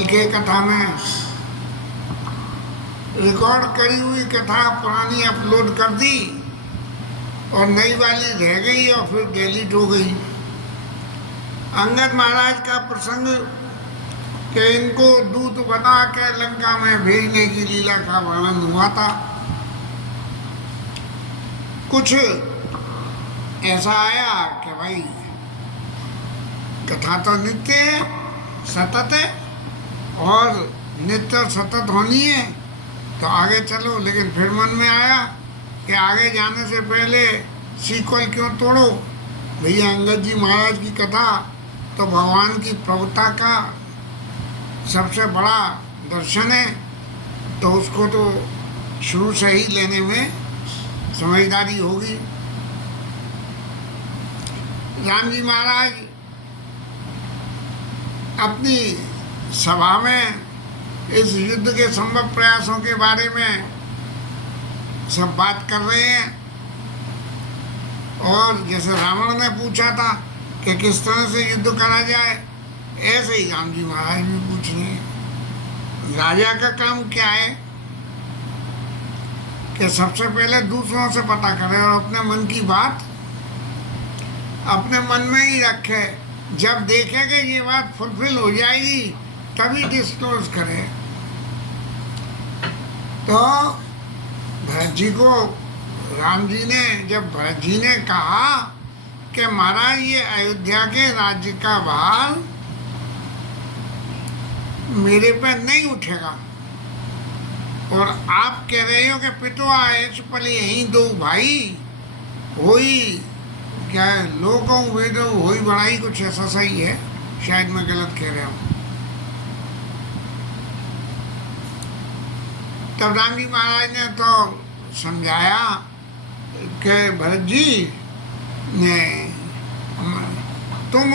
कल के कथा में रिकॉर्ड करी हुई कथा पुरानी अपलोड कर दी और नई वाली रह गई और फिर डिलीट हो गई। अंगद महाराज का प्रसंग कि इनको दूत बना के लंका में भेजने की लीला का वर्णन हुआ था। कुछ ऐसा आया कि भाई कथा तो नित्य है, सतत है और नित्य और सतत होनी है तो आगे चलो। लेकिन फिर मन में आया कि आगे जाने से पहले सीक्वल क्यों तोड़ो। भैया अंगद जी महाराज की कथा तो भगवान की प्रभुता का सबसे बड़ा दर्शन है, तो उसको तो शुरू से ही लेने में समझदारी होगी। राम जी महाराज अपनी सभा में इस युद्ध के संभव प्रयासों के बारे में सब बात कर रहे हैं और जैसे रावण ने पूछा था कि किस तरह से युद्ध करा जाए, ऐसे ही राम जी महाराज भी पूछ रहे हैं। राजा का काम क्या है कि सबसे पहले दूसरों से पता करे और अपने मन की बात अपने मन में ही रखे। जब देखे कि ये बात फुलफिल हो जाएगी तभी डिस्क्लोज करे। तो भरत जी को राम जी ने, जब भरत जी ने कहा कि महाराज ये अयोध्या के राज्य का भार मेरे पे नहीं उठेगा और आप कह रहे हो कि पितुआ पल यही दो भाई होई, क्या है, लोगों वेदों होई बड़ाई, कुछ ऐसा सही है, शायद मैं गलत कह रहा हूँ। तब राम जी महाराज ने तो समझाया कि भरत जी ने तुम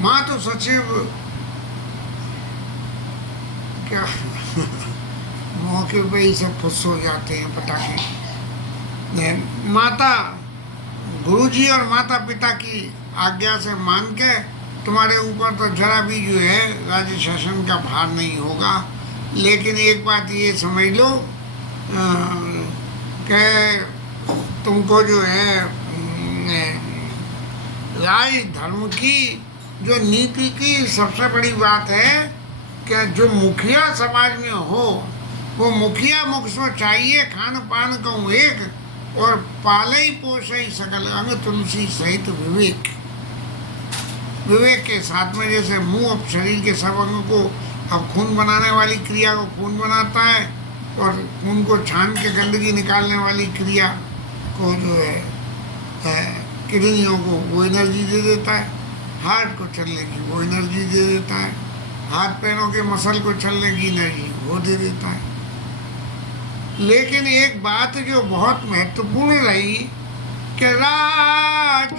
माँ तो सचिव क्या मौके पे ही सब फुस हो जाते हैं पटाखे। माता गुरुजी और माता पिता की आज्ञा से मान के तुम्हारे ऊपर तो जरा भी जो है राज्य शासन का भार नहीं होगा। लेकिन एक बात ये समझ लो कि तुमको जो है राज धर्म की जो नीति की सबसे बड़ी बात है कि जो मुखिया समाज में हो वो मुखिया मुख सो चाहिए खान पान कहूँ एक और पाले ही पोषे ही सकल अंग तुलसी सहित विवेक। विवेक के साथ में जैसे मुंह अब शरीर के सब अंगों को अब खून बनाने वाली क्रिया को खून बनाता है और खून को छान के गंदगी निकालने वाली क्रिया को जो है किडनियों को वो एनर्जी दे देता है, हार्ट को चलने की वो एनर्जी दे देता है, हाथ पैरों के मसल को चलने की एनर्जी वो दे देता है। लेकिन एक बात जो बहुत महत्वपूर्ण रही कि राज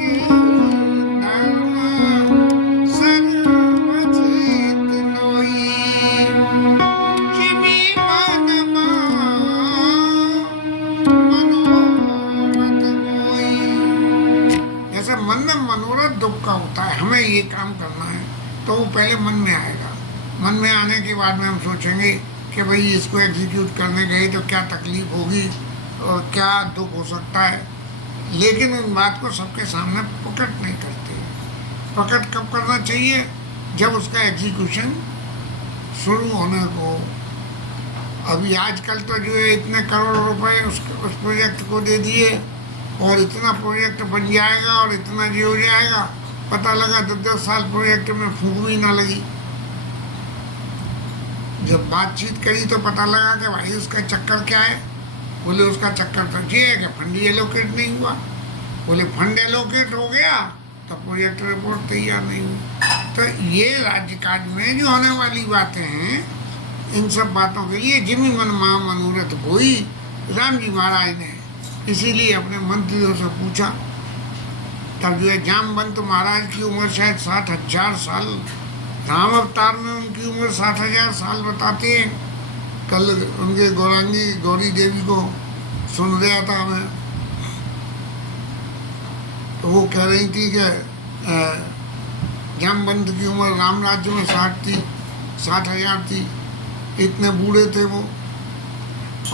मनोरथ दुख का होता है। हमें ये काम करना है तो वो पहले मन में आएगा। मन में आने के बाद में हम सोचेंगे कि भाई इसको एग्जीक्यूट करने गए तो क्या तकलीफ होगी और क्या दुख हो सकता है। लेकिन उन बात को सबके सामने प्रकट नहीं करते। प्रकट कब करना चाहिए? जब उसका एग्जीक्यूशन शुरू होने को। अभी आजकल तो जो है इतने करोड़ रुपए उस प्रोजेक्ट को दे दिए और इतना प्रोजेक्ट बन जाएगा और इतना जी हो जाएगा। पता लगा 10 साल प्रोजेक्ट में फूंक भी ना लगी। जब बातचीत करी तो पता लगा कि भाई उसका चक्कर क्या है। बोले उसका चक्कर तो ये है कि फंड एलोकेट नहीं हुआ। बोले फंड एलोकेट हो गया तो प्रोजेक्ट रिपोर्ट तैयार नहीं हुई। तो ये राज्य काज में जो होने वाली बातें हैं, इन सब बातों के लिए जिमी मन महा मनोरथ होई। राम जी महाराज ने इसीलिए अपने मंत्रियों से पूछा। तब जो है जामवंत महाराज की उम्र शायद 60,000 साल, राम अवतार में उनकी उम्र 60,000 साल बताते हैं। कल उनके गौरांगी गौरी देवी को सुन रहा था मैं तो वो कह रही थी कि जामवंत की उम्र राम राज्य में 60,000 थी, इतने बूढ़े थे वो,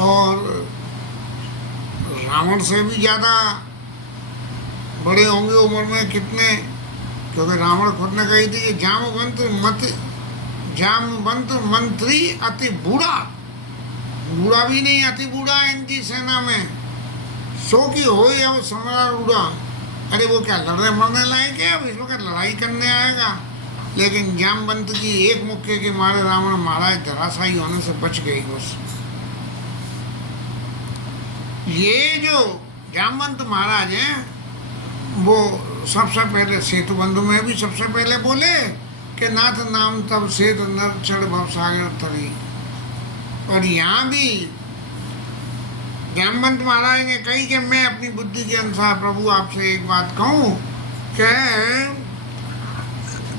और रावण से भी ज़्यादा बड़े होंगे उम्र में कितने, क्योंकि रावण खुद ने कही थी कि जामवंत मंत्री अति बूढ़ा, बूढ़ा भी नहीं अति बूढ़ा इनकी सेना में, 100 की हो या वो सम्राट बूढ़ा। अरे वो क्या लड़ने मरने लायक है, अब इसमें क्या लड़ाई करने आएगा। लेकिन जामवंत की एक मुक्के के मारे रावण महाराज धराशायी होने से बच गई बस। ये जो जामवंत महाराज हैं वो सबसे पहले सेतु बंधु में भी सबसे पहले बोले कि नाथ नाम तब सेतु नर चढ़ भव सागर तरी। और यहाँ भी जामवंत महाराज ने कही कि मैं अपनी बुद्धि के अनुसार प्रभु आपसे एक बात कहूँ कि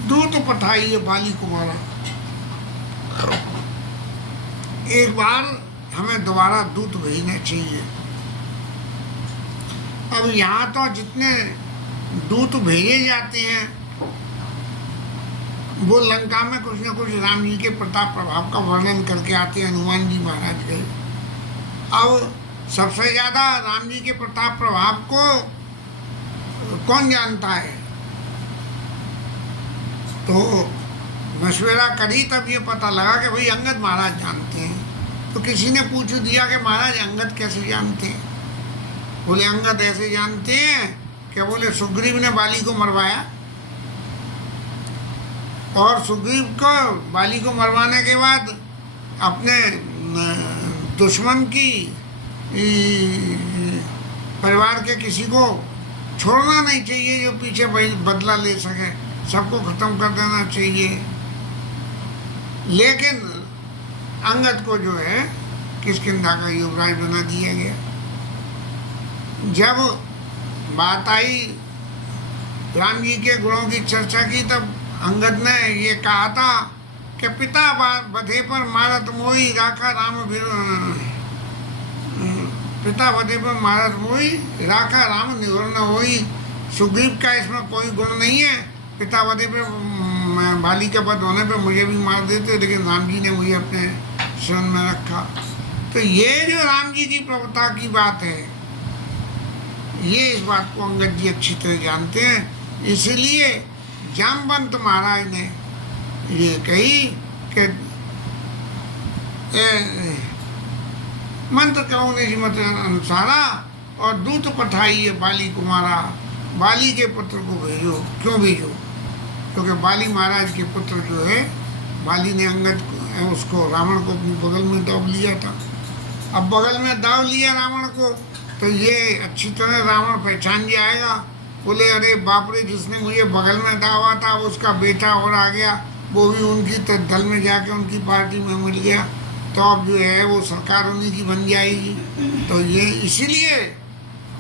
दूत पठाइए बाली को मारा, एक बार हमें दोबारा दूत भेजने चाहिए। अब यहाँ तो जितने दूत भेजे जाते हैं वो लंका में कुछ न कुछ राम जी के प्रताप प्रभाव का वर्णन करके आते हैं। हनुमान जी महाराज गए, अब सबसे ज्यादा राम जी के प्रताप प्रभाव को कौन जानता है, तो मशवरा करी तब ये पता लगा कि भाई अंगद महाराज जानते हैं। तो किसी ने पूछ दिया कि महाराज अंगद कैसे जानते हैं? बोले अंगद ऐसे जानते हैं कि बोले सुग्रीव ने बाली को मरवाया, और सुग्रीव को बाली को मरवाने के बाद अपने दुश्मन की परिवार के किसी को छोड़ना नहीं चाहिए जो पीछे बदला ले सके, सबको खत्म कर देना चाहिए। लेकिन अंगद को जो है किष्किंधा का युवराज बना दिया गया। जब बात आई राम जी के गुणों की चर्चा की तब अंगद ने ये कहा था कि पिता बधे पर मारत मोही राखा राम पिता वधे पर महाराज मोही राखा राम निवर न होई। सुग्रीव का इसमें कोई गुण नहीं है, पिता वधे पे बाली के वध होने पे मुझे भी मार देते, लेकिन राम जी ने मुझे अपने शरण में रखा। तो ये जो राम जी की प्रभुता की बात है, ये इस बात को अंगद जी अच्छी तरह जानते हैं। इसलिए जामवंत महाराज ने ये कही कि मंत्र कहूँ मत अनुसारा और दूत पठाइए बाली को मारा, बाली के पुत्र को भेजो। क्यों भेजो? क्योंकि बाली महाराज के पुत्र जो है, बाली ने अंगद को उसको रावण को अपनी बगल में दाव लिया था। अब बगल में दाव लिया रावण को, तो ये अच्छी तरह रावण पहचान जाएगा। बोले अरे बाप रे, जिसने मुझे बगल में दावा था उसका बेटा और आ गया, वो भी उनकी दल में जाके उनकी पार्टी में मिल गया, तो अब जो है वो सरकार उन्हीं की बन जाएगी। तो ये इसीलिए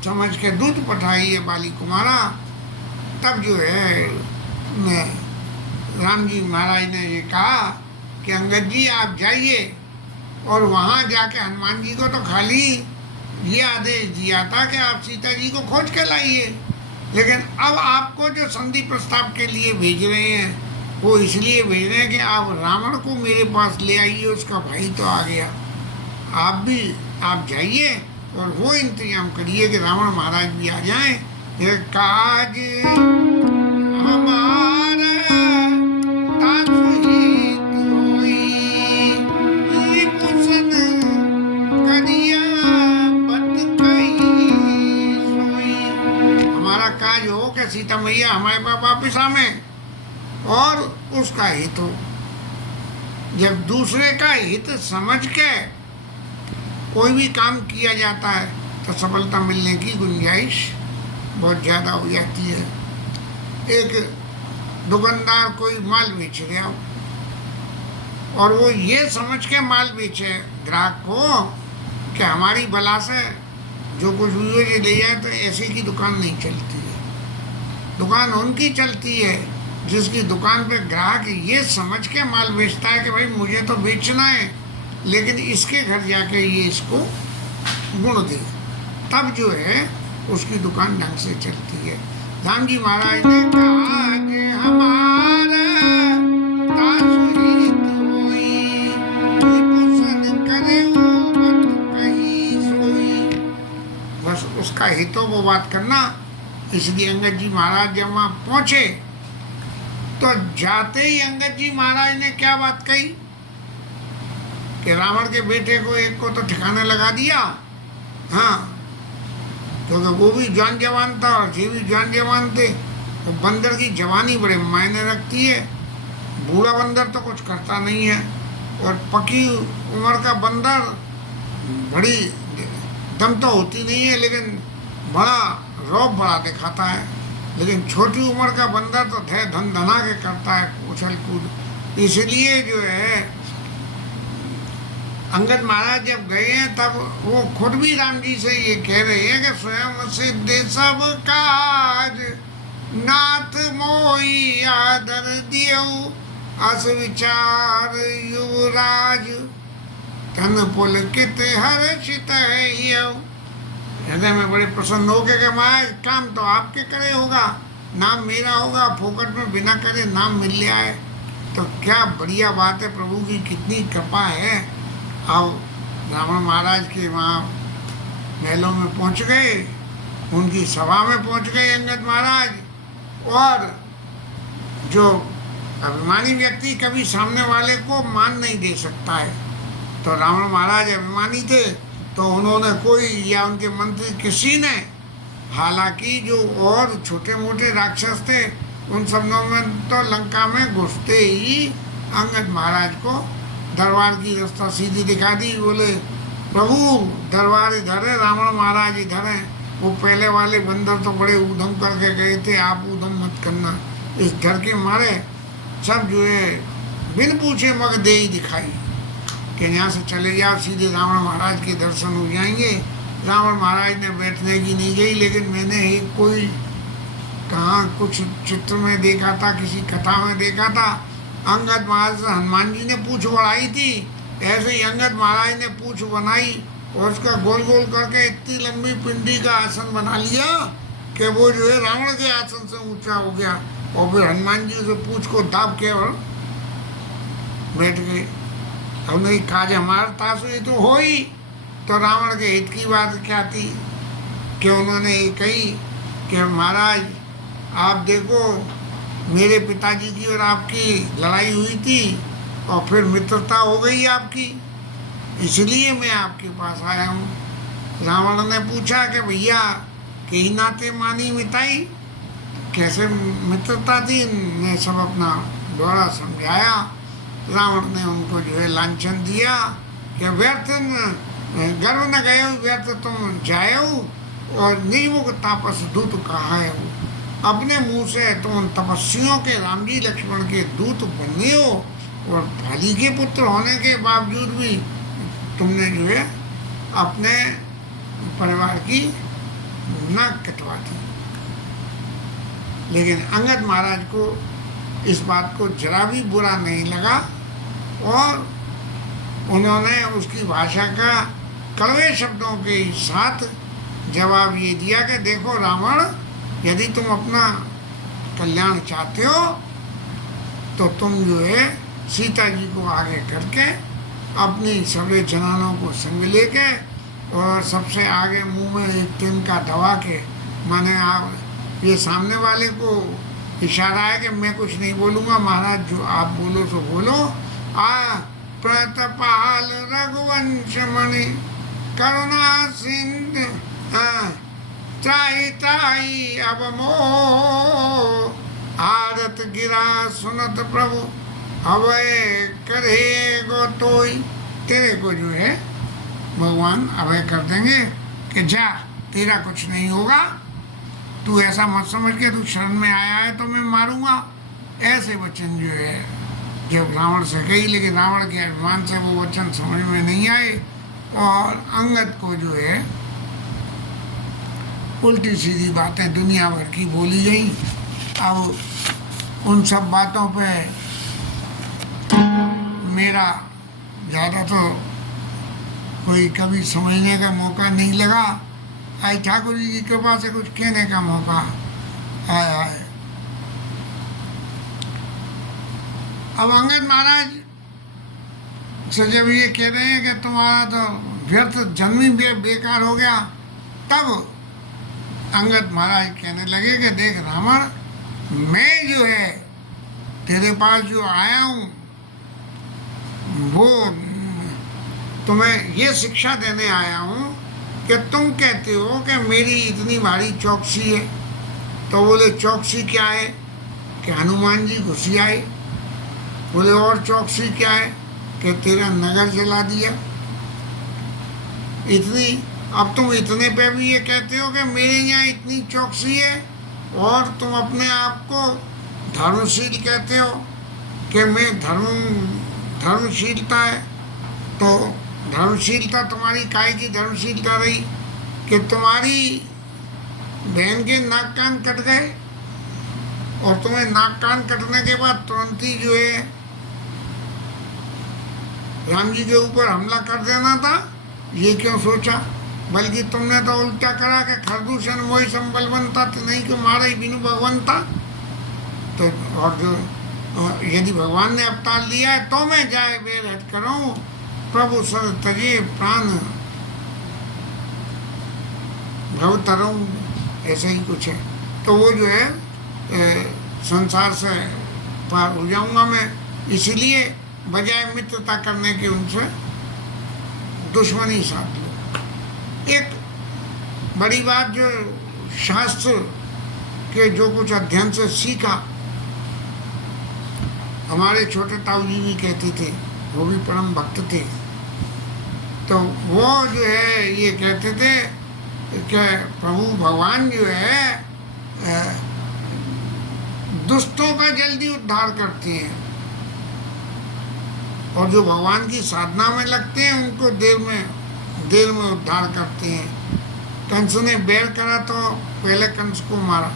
समझ के दूत पठाइए बाली को मारा। तब जो है राम जी महाराज ने ये कहा कि अंगद जी आप जाइए, और वहाँ जाके हनुमान जी को तो खाली ये आदेश दिया था कि आप सीता जी को खोज के लाइए, लेकिन अब आपको जो संधि प्रस्ताव के लिए भेज रहे हैं वो इसलिए भेज रहे हैं कि आप रावण को मेरे पास ले आइए, उसका भाई तो आ गया। आप जाइए और वो इंतजाम करिए कि रावण महाराज भी आ जाएं। ये काज हमारा तासहित होई, विभूषण करिया बत कई सोई। हमारा काज हो कि सीता मैया हमारे पास वापिस आवे और उसका हित हो। जब दूसरे का हित समझ के कोई भी काम किया जाता है तो सफलता मिलने की गुंजाइश बहुत ज़्यादा हो जाती है। एक दुकानदार कोई माल बेच गया और वो ये समझ के माल बेचे ग्राहक को कि हमारी बला से जो कुछ भी ये ले जाए, तो ऐसे की दुकान नहीं चलती है। दुकान उनकी चलती है जिसकी दुकान पे ग्राहक ये समझ के माल बेचता है कि भाई मुझे तो बेचना है, लेकिन इसके घर जाके ये इसको गुण दे, तब जो है उसकी दुकान ढंग से चलती है। राम जी महाराज ने कहा कि हमारा तासुरीत होई, विभूषण करे वो मत कही सोई। बस उसका हितो वो बात करना। इसलिए अंगद जी महाराज जब वहाँ पहुँचे तो जाते ही अंगद जी महाराज ने क्या बात कही कि रावण के बेटे को एक को तो ठिकाने लगा दिया। हाँ, क्योंकि वो भी जान जवान था और ये भी जान जवान थे। वो बंदर की जवानी बड़े मायने रखती है। बूढ़ा बंदर तो कुछ करता नहीं है और पकी उम्र का बंदर बड़ी दम तो होती नहीं है, लेकिन बड़ा रौब बड़ा दिखाता है। लेकिन छोटी उम्र का बंदर तो धै धन धना के करता है उछल कूद। इसलिए जो है अंगद महाराज जब गए हैं तब वो खुद भी राम जी से ये कह रहे हैं कि स्वयं सिद्ध सब काज, नाथ मोई आदर दियो, अस विचार युवराज, धन पुलकित हर्षित है। हृदय में बड़े प्रसन्न हो गए कि महाराज काम तो आपके करे होगा, नाम मेरा होगा, फोकट में बिना करे नाम मिल लिया है तो क्या बढ़िया बात है। प्रभु की कितनी कृपा है। अब रावण महाराज के वहाँ महलों में पहुँच गए, उनकी सभा में पहुँच गए अंगद महाराज। और जो अभिमानी व्यक्ति कभी सामने वाले को मान नहीं दे सकता है, तो रावण महाराज अभिमानी थे तो उन्होंने कोई या उनके मंत्री किसी ने, हालांकि जो और छोटे मोटे राक्षस थे उन सबों में तो लंका में घुसते ही अंगद महाराज को दरबार की रास्ता सीधी दिखा दी। बोले प्रभु दरबार इधर है, रावण महाराज इधर हैं। वो पहले वाले बंदर तो बड़े ऊधम करके गए थे, आप ऊधम मत करना। इस डर के मारे सब जो है बिन पूछे मग दे ही दिखाई कि यहाँ से चले जाओ, सीधे रावण महाराज के दर्शन हो जाएंगे। रावण महाराज ने बैठने की नहीं गई, लेकिन मैंने एक कोई कहाँ कुछ चित्र में देखा था, किसी कथा में देखा था, अंगद महाराज से हनुमान जी ने पूछ बढ़ाई थी, ऐसे ही अंगद महाराज ने पूछ बनाई और उसका गोल गोल करके इतनी लंबी पिंडी का आसन बना लिया कि वो जो है रावण के आसन से ऊंचा हो गया। और फिर हनुमान जी उसे पूछ को दाब के और बैठ गए। अब नहीं काज हमारा तासुरी तो हो ही, तो रावण के हित की बात क्या थी कि उन्होंने ये कही कि महाराज आप देखो मेरे पिताजी की और आपकी लड़ाई हुई थी और फिर मित्रता हो गई आपकी, इसलिए मैं आपके पास आया हूँ। रावण ने पूछा कि भैया कई नाते मानी मिताई, कैसे मित्रता थी। मैं सब अपना द्वारा समझाया। रावण ने उनको जो है लांछन दिया कि व्यर्थ गर्व न गए व्यर्थ तुम जायो और निर्मुख तापस दूत कहाए हो। अपने मुंह से तुम उन तपस्वियों के राम जी लक्ष्मण के दूत बने हो और भाली के पुत्र होने के बावजूद भी तुमने जो है अपने परिवार की नाक कटवा दी। लेकिन अंगद महाराज को इस बात को जरा भी बुरा नहीं लगा और उन्होंने उसकी भाषा का कड़वे शब्दों के साथ जवाब ये दिया कि देखो रावण, यदि तुम अपना कल्याण चाहते हो तो तुम जो है सीता जी को आगे करके अपनी सभी जनानों को संग लेके और सबसे आगे मुंह में एक तिनका दबा के, माने आप ये सामने वाले को इशारा है कि मैं कुछ नहीं बोलूँगा, महाराज जो आप बोलो तो बोलो। प्रतपाल रघुवंश मणि करुणा सिंध त्राही त्राही अब मो आरत गिरा सुनत प्रभु अभय करे गो तोई। तेरे को जो है भगवान अभय कर देंगे कि जा तेरा कुछ नहीं होगा, तू ऐसा मत समझ के तू शरण में आया है तो मैं मारूंगा। ऐसे वचन जो है जब रावण से कही, लेकिन रावण के अभिमान से वो वचन समझ में नहीं आए और अंगद को जो है उल्टी सीधी बातें दुनिया भर की बोली गई। अब उन सब बातों पे मेरा ज़्यादा तो कोई कभी समझने का मौका नहीं लगा। आज ठाकुर जी की कृपा से कुछ कहने का मौका हाय हाय। अब अंगद महाराज से जब ये कह रहे हैं कि तुम्हारा तो व्यर्थ जन्म ही बेकार हो गया, तब अंगद महाराज कहने लगे कि देख रावण, मैं जो है तेरे पास जो आया हूँ वो तुम्हें ये शिक्षा देने आया हूँ कि तुम कहते हो कि मेरी इतनी भारी चौकसी है, तो बोले चौकसी क्या है कि हनुमान जी घुसी आए। बोले और चौकसी क्या है कि तेरा नगर जला दिया। इतनी, अब तुम इतने पे भी ये कहते हो कि मेरे यहाँ इतनी चौकसी है, और तुम अपने आप को धर्मशील कहते हो कि मैं धर्मशीलता है। तो धर्मशीलता तुम्हारी काय की धर्मशीलता रही कि तुम्हारी बहन के नाक कान कट गए, और तुम्हें नाक कान कटने के बाद तुरंत ही जो है राम जी के ऊपर हमला कर देना था, ये क्यों सोचा? बल्कि तुमने तो उल्टा करा कि खरदूषण मोहि संबलवंता नहीं क्यों मारे बिनु भगवंता। तो और जो यदि भगवान ने अवतार लिया है तो मैं जाए बेर हट करूँ, प्रभु सर तजे प्राण भवतरऊं, ऐसा ही कुछ है। तो वो जो है संसार से पार हो जाऊंगा मैं, इसलिए बजाय मित्रता करने के उनसे दुश्मनी साध लो। एक बड़ी बात जो शास्त्र के जो कुछ अध्ययन से सीखा, हमारे छोटे ताऊ जी भी कहते थे, वो भी परम भक्त थे। तो वो जो है ये कहते थे कि प्रभु भगवान जो है दुष्टों का जल्दी उद्धार करते हैं, और जो भगवान की साधना में लगते हैं उनको देर में उद्धार करते हैं। कंस ने बैर करा तो पहले कंस को मारा,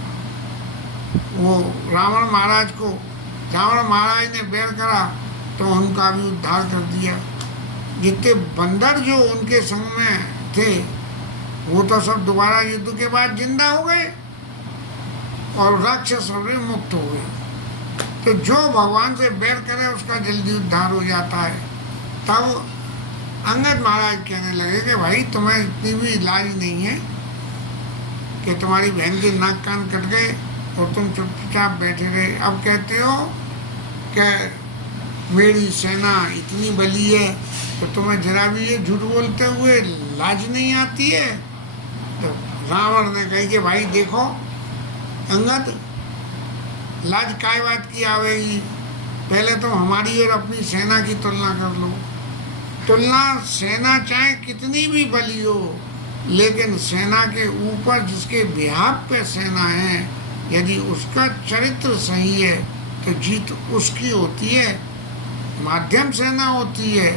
वो रावण महाराज ने बैर करा तो उनका भी उद्धार कर दिया। जितने बंदर जो उनके संग में थे वो तो सब दोबारा युद्ध के बाद जिंदा हो गए, और राक्षस सबसे मुक्त हो गए। तो जो भगवान से बैर करे उसका जल्दी उद्धार हो जाता है। तब अंगद महाराज कहने लगे कि भाई तुम्हें इतनी भी इलाज नहीं है कि तुम्हारी बहन के नाक कान कट गए और तुम चुपचाप बैठे रहे। अब कहते हो कि मेरी सेना इतनी बली है, तो तुम्हें जरा भी ये झूठ बोलते हुए लाज नहीं आती है? तो रावण ने कही कि भाई देखो अंगद, लाज काय बात की आवेगी, पहले तुम हमारी और अपनी सेना की तुलना कर लो। तुलना सेना चाहे कितनी भी बली हो, लेकिन सेना के ऊपर जिसके बिहाफ पे सेना है, यदि उसका चरित्र सही है तो जीत उसकी होती है। माध्यम सेना होती है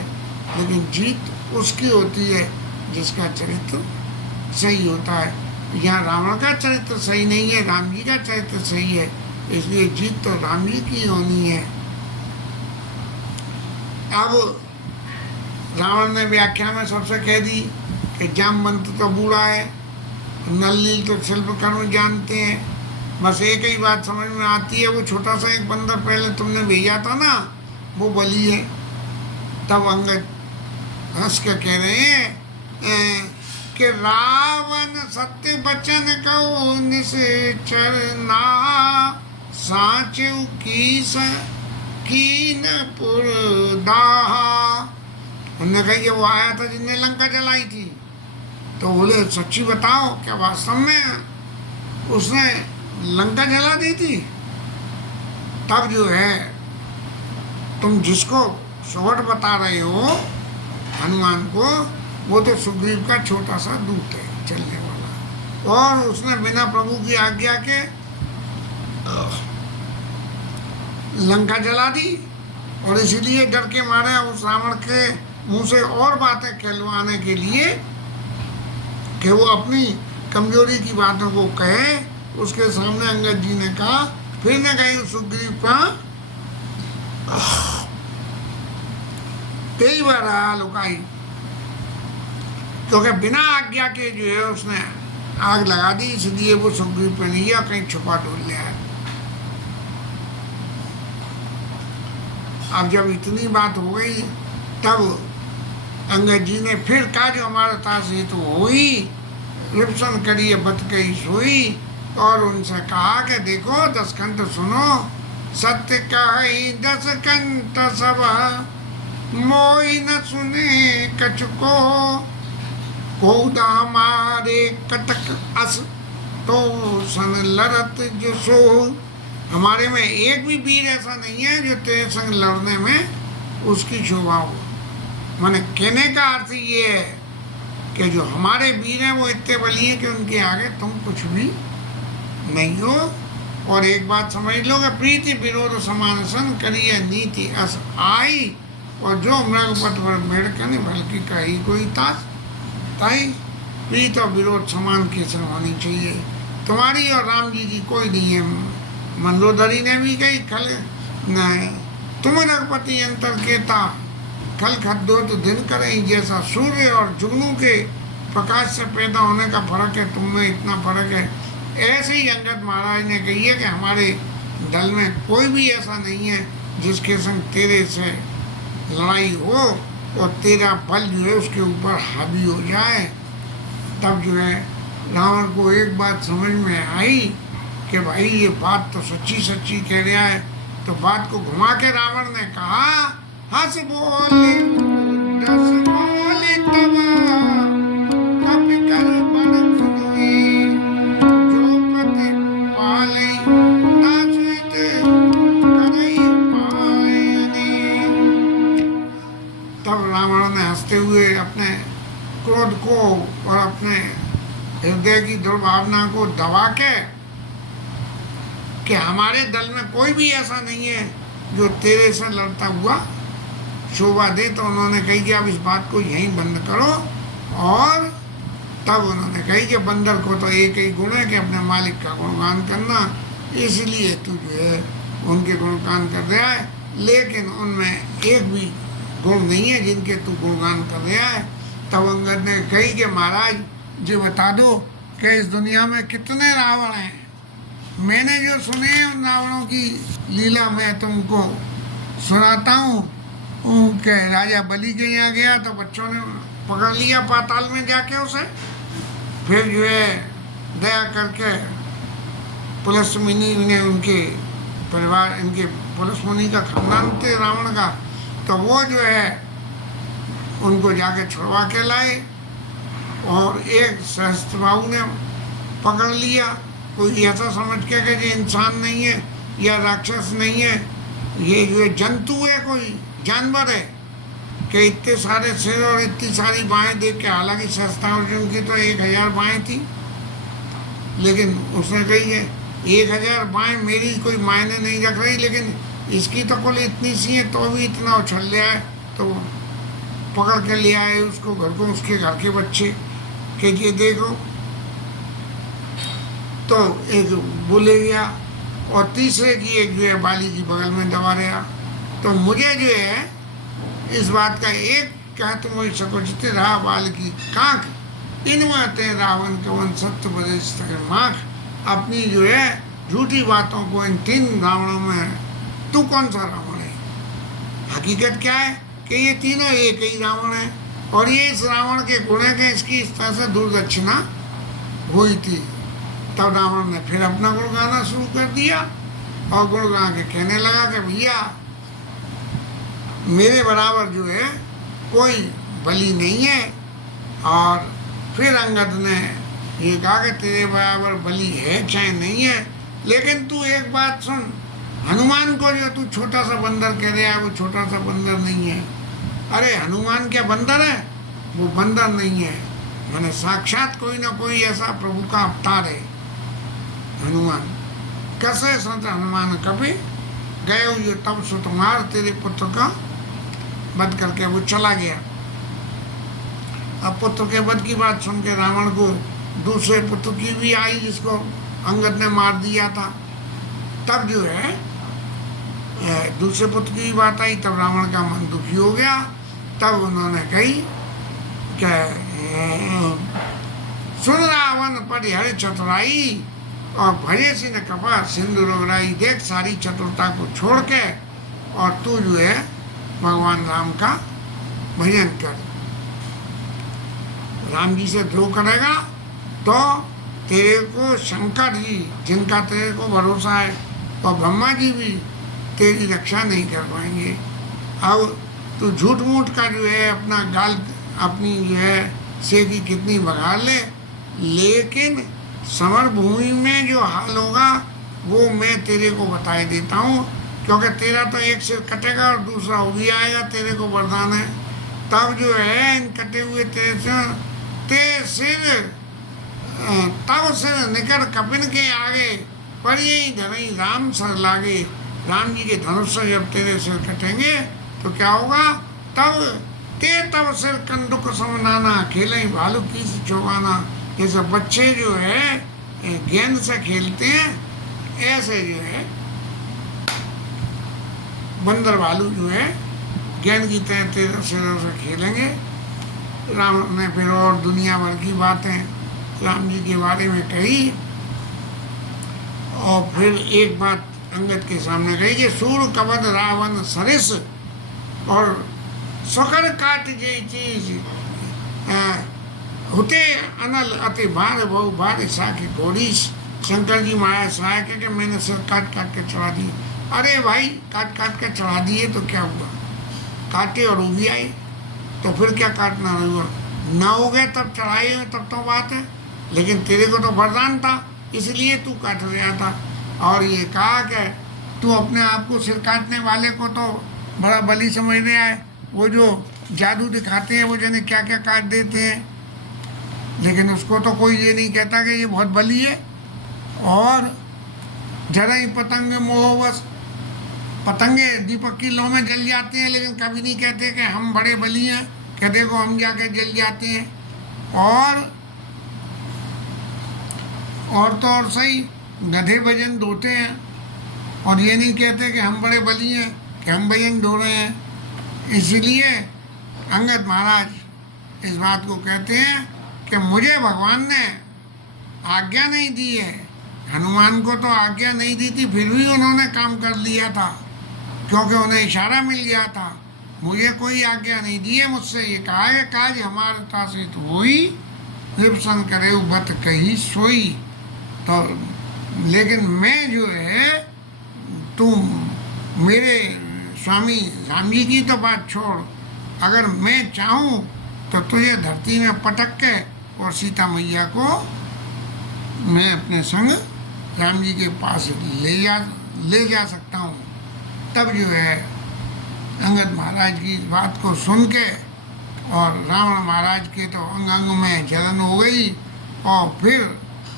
लेकिन जीत उसकी होती है जिसका चरित्र सही होता है। यहाँ रावण का चरित्र सही नहीं है, राम जी का चरित्र सही है, इसलिए जीत तो राम जी की होनी है। अब रावण ने व्याख्या में सबसे कह दी कि जामवंत तो बूढ़ा है, नल नील तो शिल्पकर्म जानते हैं, बस एक ही बात समझ में आती है, वो छोटा सा एक बंदर पहले तुमने भेजा था ना, वो बली है। तब अंगद हंस के कह रहे हैं कि रावण सत्य बचन कहो निश्चर ना, साचु कीन पुरदाहा। हमने कहा कि वो आया था जिसने लंका जलाई थी, तो बोले सच्ची बताओ क्या वास्तव में उसने लंका जला दी थी? तब जो है तुम जिसको सोवट बता रहे हो हनुमान को, वो तो सुग्रीव का छोटा सा दूत है चलने वाला, और उसने बिना प्रभु की आज्ञा के लंका जला दी, और इसीलिए डर के मारे उस रावण के मुंह से और बातें कहलवाने के लिए कि वो अपनी कमजोरी की बातों को कहे, उसके सामने अंगद जी ने कहा, फिर ने कही सुग्रीव का कई बार लुकाई, क्योंकि बिना आज्ञा के जो है उसने आग लगा दी, इसलिए वो सुग्रीव पे नहीं गया, कहीं छुपा ढूंढ लिया। अब जब इतनी बात हो गई तब अंगद जी ने फिर कहा जो हमारा ताश हेतु हुई, रिपसन करिए बत कही सोई, और उनसे कहा कि देखो दसकंठ सुनो, सत्य कही दसकंठ सब मोई न सुने कछुको, कौदा हमारे कटक अस तो सन लड़त जो सो। हमारे में एक भी वीर ऐसा नहीं है जो तेरे संग लड़ने में उसकी शोभा हो। माने कहने का अर्थ ये है कि जो हमारे वीर हैं वो इतने बली हैं कि उनके आगे तुम कुछ भी नहीं हो। और एक बात समझ लो कि प्रीति विरोध समानसन करिए नीति अस आई, और जो मृगपट पर मेढ़कन बल्कि कही कोई तास ताई। प्रीत और विरोध समान केसर होनी चाहिए। तुम्हारी और राम जी की कोई नहीं है। मंदोदरी ने भी कही खल नहीं, तुम रघुपति अंतर केता, खल खद्दो तो दिन करें, जैसा सूर्य और जुगनू के प्रकाश से पैदा होने का फर्क है, तुम में इतना फर्क है। ऐसे ही अंगद महाराज ने कही है कि हमारे दल में कोई भी ऐसा नहीं है जिसके संग तेरे से लड़ाई हो और तेरा बल जो है उसके ऊपर हावी हो जाए। तब जो है रावण को एक बात समझ में आई कि भाई ये बात तो सच्ची सच्ची कह रहा है। तो बात को घुमा के रावण ने कहा, हंस बोले दस बोले तब कप कर बन खुदवी, जो पति पाले तासुत करई पायने। तब रावण ने हंसते हुए अपने क्रोध को और अपने हृदय की दुर्भावना को दबा के कि हमारे दल में कोई भी ऐसा नहीं है जो तेरे से लड़ता हुआ शोभा दे। तो उन्होंने कही कि अब इस बात को यहीं बंद करो। और तब उन्होंने कही कि बंदर को तो एक ही गुण है कि अपने मालिक का गुणगान करना, इसलिए तू जो है उनके गुणगान कर रहा है, लेकिन उनमें एक भी गुण नहीं है जिनके तू गुणगान कर रहा है। तब अंगद ने कही कि महाराज जी बता दो कि इस दुनिया में कितने रावण हैं। मैंने जो सुने उन रावणों की लीला मैं तुमको सुनाता हूँ। कि राजा बलि के यहाँ गया तो बच्चों ने पकड़ लिया पाताल में जाके उसे, फिर जो है दया करके पुलस मुनि ने उनके परिवार, इनके पुलस मुनि का खानदान थे रावण का, तो वो जो है उनको जाके छुड़वा के लाए। और एक सहस्त्रबाहु ने पकड़ लिया, कोई ऐसा समझ के कि ये इंसान नहीं है या राक्षस नहीं है, ये जो है जंतु है, कोई जानवर है, कि इतने सारे सिर और इतनी सारी बाहें देख के, हालांकि सहस्त्रार्जुन की तो 1000 बाहें थी, लेकिन उसने कही है 1000 बाहें मेरी कोई मायने नहीं रख रही, लेकिन इसकी तो कुल इतनी सी है तो भी इतना उछल लिया है। तो पकड़ के ले आए उसको घर को, उसके घर के बच्चे कि ये देखो। तो एक बोले गया और तीसरे की एक जो है बाली की बगल में दबा रहा। तो मुझे जो है इस बात का एक कह तुम वही सकुचित रहा बाल की कांख, इनमें ते रावण के वन सत्य बदे माख। अपनी जो है झूठी बातों को इन 3 रावणों में तू कौन सा रावण है? हकीकत क्या है कि ये तीनों एक ही रावण है, और ये इस रावण के गुण के इसकी इस तरह से दूरदक्षिणा हुई थी। तब रावण ने फिर अपना गुण गाना शुरू कर दिया और गुण गा के कहने लगा कि भैया मेरे बराबर जो है कोई बलि नहीं है। और फिर अंगद ने ये कहा कि तेरे बराबर बलि है चाहे नहीं है, लेकिन तू एक बात सुन, हनुमान को जो तू छोटा सा बंदर कह रहा है वो छोटा सा बंदर नहीं है। अरे हनुमान क्या बंदर है? वो बंदर नहीं है, मैंने साक्षात कोई ना कोई ऐसा प्रभु का अवतार है हनुमान। कैसे संत हनुमान कभी गए हुए तब सुतमार तेरे पुत्र का वध करके वो चला गया। अब पुत्र के वध की बात सुन के रावण को दूसरे पुत्र की भी आई जिसको अंगद ने मार दिया था। तब जो है दूसरे पुत्र की बात आई, तब रावण का मन दुखी हो गया। तब उन्होंने कही कि सुन रावण परिहर चतुराई और भरे से न कपा सिंदूर उगराई। देख सारी चतुरता को छोड़ के और तू जो है भगवान राम का भजन कर। राम जी से द्रोह करेगा तो तेरे को शंकर जी जिनका तेरे को भरोसा है और ब्रह्मा जी भी तेरी रक्षा नहीं कर पाएंगे। अब तू झूठ मूठ का जो है अपना गाल अपनी जो है से की कितनी बघार ले, लेकिन समर भूमि में जो हाल होगा वो मैं तेरे को बताए देता हूँ, क्योंकि तेरा तो एक सिर कटेगा और दूसरा हो भी आएगा, तेरे को वरदान है। तब जो है इन कटे हुए तेरे सिर तब सिर निकट कपिन के आगे पर यही धरई राम सर लागे। राम जी के धनुष से जब तेरे सिर कटेंगे तो क्या होगा? तब सिर कंदुक समनाना खेले भालू की चौगाना। जैसे बच्चे जो है गेंद से खेलते हैं ऐसे जो है बंदर भालू जो है गेंद की तरह तेरे सिरों से खेलेंगे। राम ने फिर और दुनिया भर की बातें राम जी के बारे में कही और फिर एक बात अंगद के सामने कही कि सूर कवद रावण सरिस और सकर काट जे चीज होते अनल अति भार बहु भार साखी घोड़ीश। शंकर जी महाराज सहायक है कि मैंने सिर काट काट के चढ़ा दिए। अरे भाई काट काट के चढ़ा दिए तो क्या हुआ? काटे और उगी आई तो फिर क्या काटना हुआ? ना उगे तब चढ़ाए तब तो बात है, लेकिन तेरे को तो वरदान था इसलिए तू काट रहा था। और ये कहा कि तू अपने आप को सिर काटने वाले को तो बड़ा बली समझ रहा है। वो जो जादू दिखाते हैं वो जाने क्या क्या काट देते हैं, लेकिन उसको तो कोई ये नहीं कहता कि ये बहुत बली है। और जरा ही पतंग मोहवश, पतंगे दीपक की लौ में जल जाते हैं लेकिन कभी नहीं कहते कि हम बड़े बली हैं, कि देखो हम जाके जल जाते हैं। और तो और सही गधे भजन धोते हैं और ये नहीं कहते कि हम बड़े बली हैं कि हम भजन धो रहे हैं। इसलिए अंगद महाराज इस बात को कहते हैं कि मुझे भगवान ने आज्ञा नहीं दी है। हनुमान को तो आज्ञा नहीं दी थी फिर भी उन्होंने काम कर लिया था, क्योंकि उन्हें इशारा मिल गया था। मुझे कोई आज्ञा नहीं दी है, मुझसे ये कहा है काज हमारे तासित होई रिपसन करे बत कही सोई। तो लेकिन मैं जो है तुम मेरे स्वामी राम जी की तो बात छोड़, अगर मैं चाहूँ तो तुझे धरती में पटक के और सीता मैया को मैं अपने संग राम जी के पास ले जा सकता हूँ। तब जो है अंगद महाराज की बात को सुन के और रावण महाराज के तो अंग अंग में जलन हो गई और फिर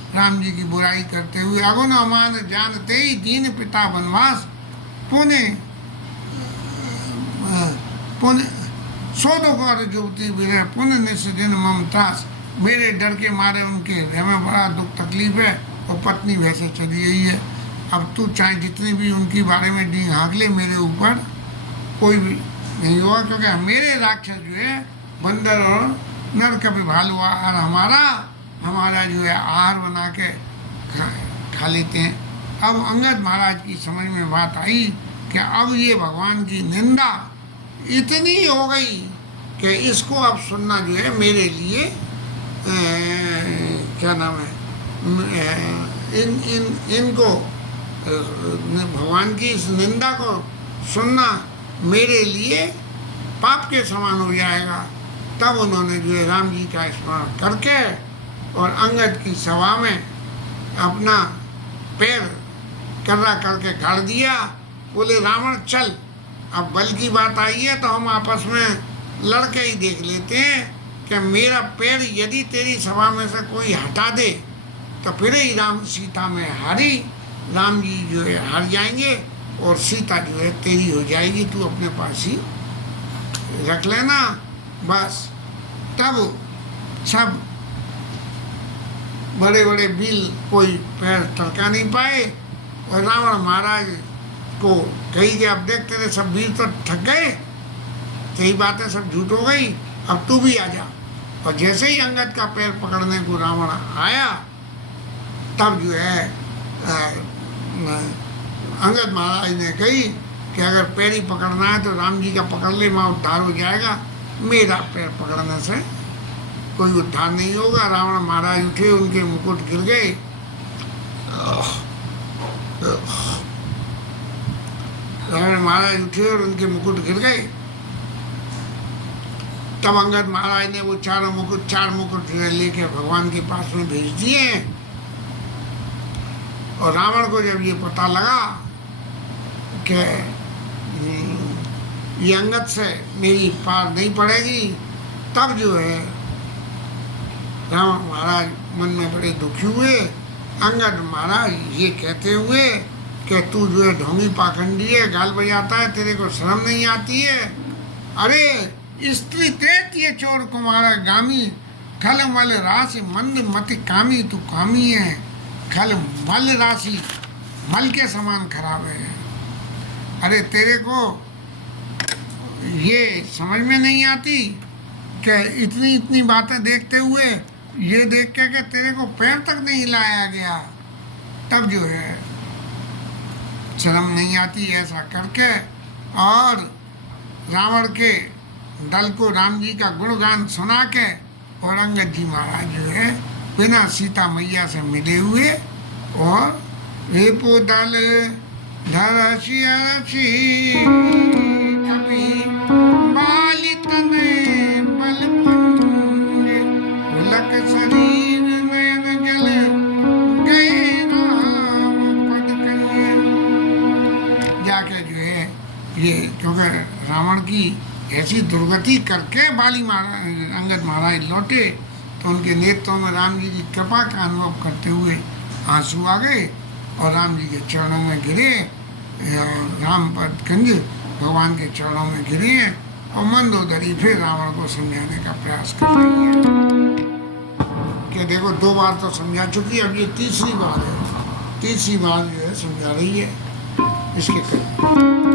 राम जी की बुराई करते हुए अगुन अमान जानते ही दीन पिता वनवास पुण्य सोदो कर ज्योति विरह पुण्य निस्दिन ममतास। मेरे डर के मारे उनके हमें बड़ा दुख तकलीफ है और पत्नी वैसे चली गई है। अब तू चाहे जितनी भी उनकी बारे में डी हाँक ले, मेरे ऊपर कोई भी नहीं हुआ, क्योंकि मेरे राक्षस जो है बंदर और नर कभी भालू और हमारा जो है आहार बना के खा लेते हैं। अब अंगद महाराज की समझ में बात आई कि अब ये भगवान की निंदा इतनी हो गई कि इसको अब सुनना जो है मेरे लिए क्या नाम है इनको भगवान की इस निंदा को सुनना मेरे लिए पाप के समान हो जाएगा। तब उन्होंने जो है राम जी का स्मरण करके और अंगद की सभा में अपना पैर कर्रा करके गाड़ दिया। बोले रावण चल, अब बल की बात आई है तो हम आपस में लड़के ही देख लेते हैं कि मेरा पैर यदि तेरी सभा में से कोई हटा दे तो फिर ही राम सीता में हारी, राम जी जो है हार जाएंगे और सीता जो है तेरी हो जाएगी, तू अपने पास ही रख लेना बस। तब सब बड़े बड़े बिल कोई पैर टरका नहीं पाए और रावण महाराज को कही कि अब देख तेरे सब वीर तो थक गए, सही बात है सब झूठ हो गई, अब तू भी आ जा। और जैसे ही अंगद का पैर पकड़ने को रावण आया, तब जो है अंगद महाराज ने कही कि अगर पैर ही पकड़ना है तो राम जी का पकड़ ले, माँ उद्धार हो जाएगा, मेरा पैर पकड़ने से कोई उद्धार नहीं होगा। रावण महाराज उठे, उनके मुकुट गिर गए। रावण महाराज उठे और उनके मुकुट गिर गए। तब अंगद महाराज ने वो चार मुकुट लेके भगवान के पास में भेज दिए। और रावण को जब ये पता लगा कि ये अंगद से मेरी पार नहीं पड़ेगी, तब जो है रावण महाराज मन में बड़े दुखी हुए। अंगद महाराज ये कहते हुए कि तू जो है ढोंगी पाखंडी है, गाल बजाता है, तेरे को शर्म नहीं आती है। अरे स्त्री तृतीय चोर कुमार गामी, खल मल राशि मंद मति कामी, तू कामी है। खल मल राशि, मल के समान खराब है। अरे तेरे को ये समझ में नहीं आती कि इतनी इतनी बातें देखते हुए ये देख के कि तेरे को पैर तक नहीं हिलाया गया, तब जो है शर्म नहीं आती ऐसा करके। और रावण के दल को राम जी का गुणगान सुना के और अंगद जी महाराज जो है बिना सीता मैया से मिले हुए और रेपो दल धरसी कभी बाली तने बल पुंज, उलक शरीर नयन जल गए राम पद कन्ये। जाके जो है ये क्योंकि रावण की ऐसी दुर्गति करके बाली महाराज अंगद महाराज लौटे, तो उनके नेत्रों में राम जी की कृपा का अनुभव करते हुए आंसू आ गए और राम जी के चरणों में गिरे। राम पद कंज भगवान के चरणों में गिरे और मंदोदरी फिर रावण को समझाने का प्रयास कर रही है कि देखो 2 बार तो समझा चुकी, अब ये तीसरी बार है, तीसरी बार जो है समझा रही है इसके करीब।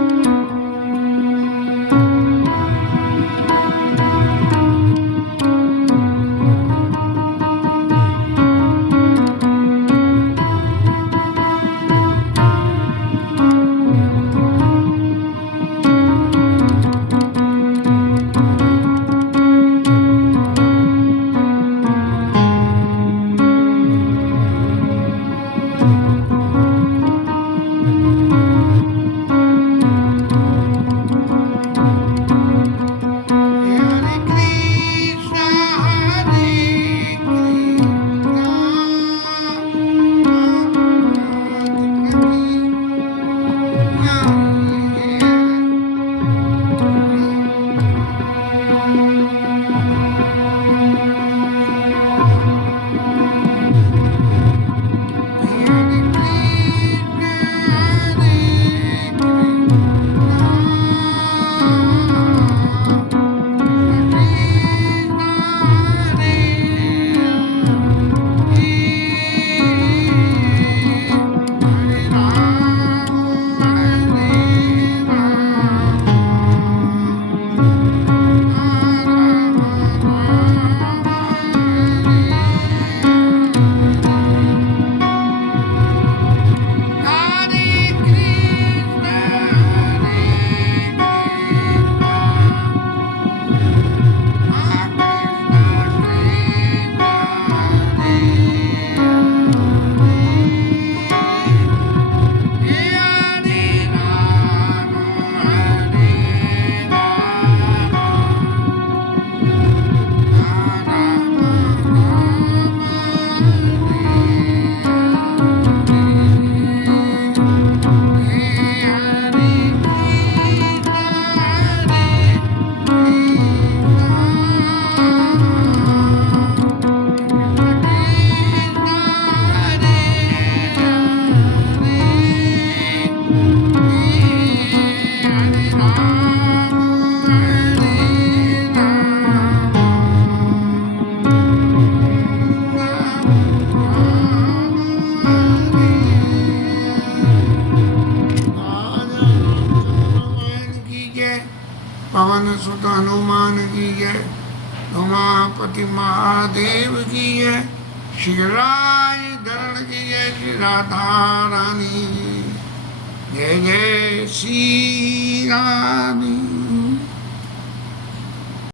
पवन सुत हनुमान की जय। उमापति महादेव की है, श्री राज धरण की है, श्री राधा रानी। जय जय श्री रानी।